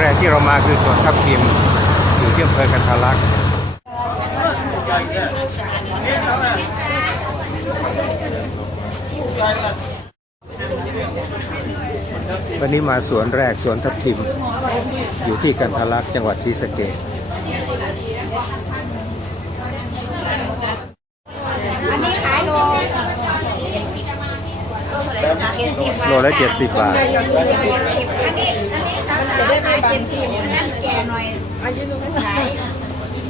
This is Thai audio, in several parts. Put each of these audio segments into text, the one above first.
แรกที่เรามาคือสวนทับทิมอยู่ที่อำเภอกันทะลักวันนี้มาสวนแรกสวนทับทิม อยู่ที่กันทะลักจังหวัดศรีสะเกษอันนี้ขายโลเจ็ดสิบโลละเจ็ดสิบบาท จะได้ขายเจ็ดสิบอันนั้นแก่หน่อยอายุลุงขาย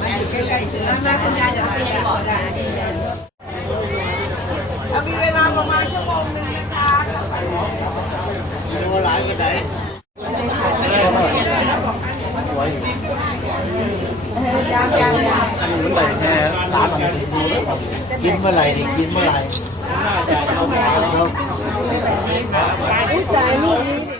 ใกล้ๆถึงแล้วคุณยายจะเอาไปบอกกันเรามีเวลาประมาณชั่วโมงหนึงนะคะมันไหลแค่สามนาทีกินเมื่อไหร่นี่กินเมื่อไหร่เอาเอา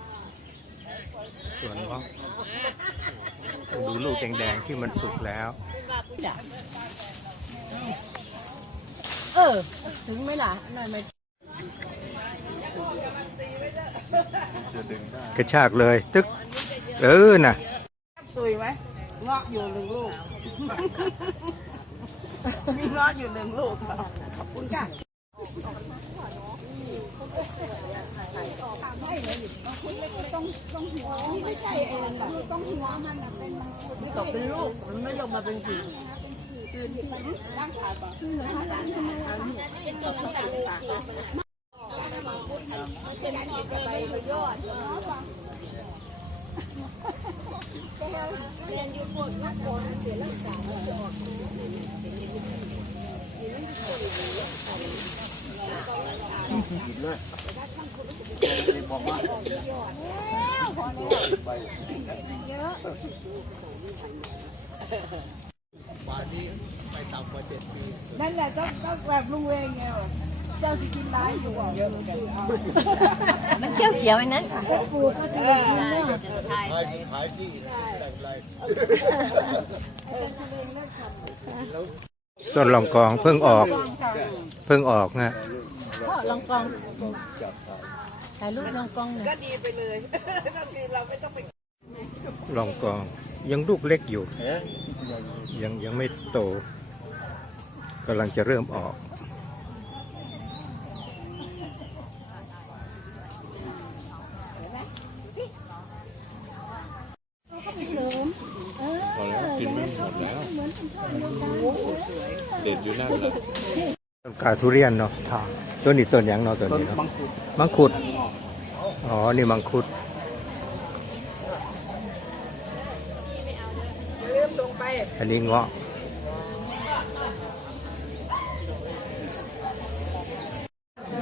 ต้องดูลูกแดงๆที่มันสุกแล้ว เออ ถึงไหมล่ะหน่อยไหมกระชากเลย ตึก เออน่ะตุยไหมเงาะอยู่หนึ่งลูก มีเงาะอยู่หนึ่งลูกขอบคุณค่ะ ตกเป็นลูกมันไม่ลงมาเป็นสีร่างขายปะนั่น แหละต้องต้องแบบลุงเวงไงวะเจ้าที่กินร้ายอยู่เยอะเหมือนกันมันเขียวเขียวๆนั้นเออขายที่แต่งไรต้นลองกองเพิ่งออก เพิ่งออกนะ พ่อลองกองถ่ายรูปลองกองหน่อยก็ดีไปเลย ก็คือเราไม่ต้องไปลองกอง ยังลูกเล็กอยู่ ยังยังไม่โตกำลังจะเริ่มออกพอแล้วกินไม่หมดแล้วเด็ดอยู่นั่นแหละต้นกาทุเรียนเนาะ ต้นนี้ต้นหยังเนาะต้นนี้เนาะมังคุด อ๋อ นี่มังคุดเริ่มส่งไป อันนี้เงาะ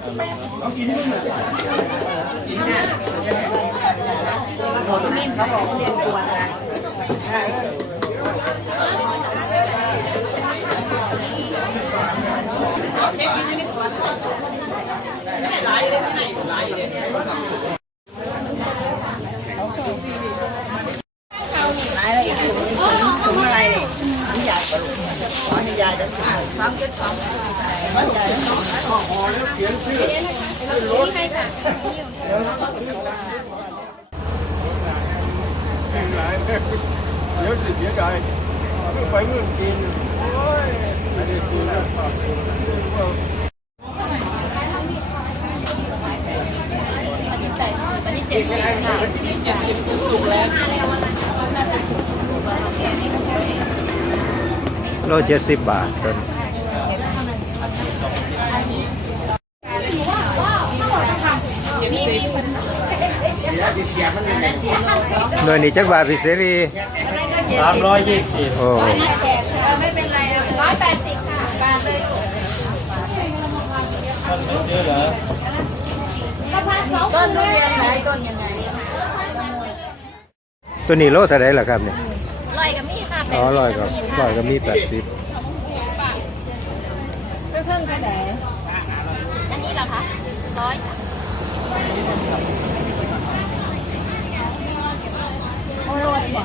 ถุงอะไรเนี่ยถุงใหญ่ขอ ให้ยายจะถ่ายสามเจ็ดสองเดี๋ยวสิเดี๋ยวใดไปเมื่อกินโอ้ยไม่ได้กินแล้วฝากกินเโลเจ็ดสิบบาทต้นหน่วยนี้จักบาทพิเศษรีสามร้อยยี่สิบโอ้ไม่เป็นไรร้อยแปดสิบค่ะการเลยเยอะเหรอต้นทุเรียนขาย ต้นยังไงตัวนี้โลเท่าไหร่ล่ะครับเนี่ยร้อยกับมีค่ะอ๋อร้อยก็ร้อยก็มีแปดสิบเพิ่งแค่ไหนอันนี้เหรอคะร้อยโอ้ร้อยบ่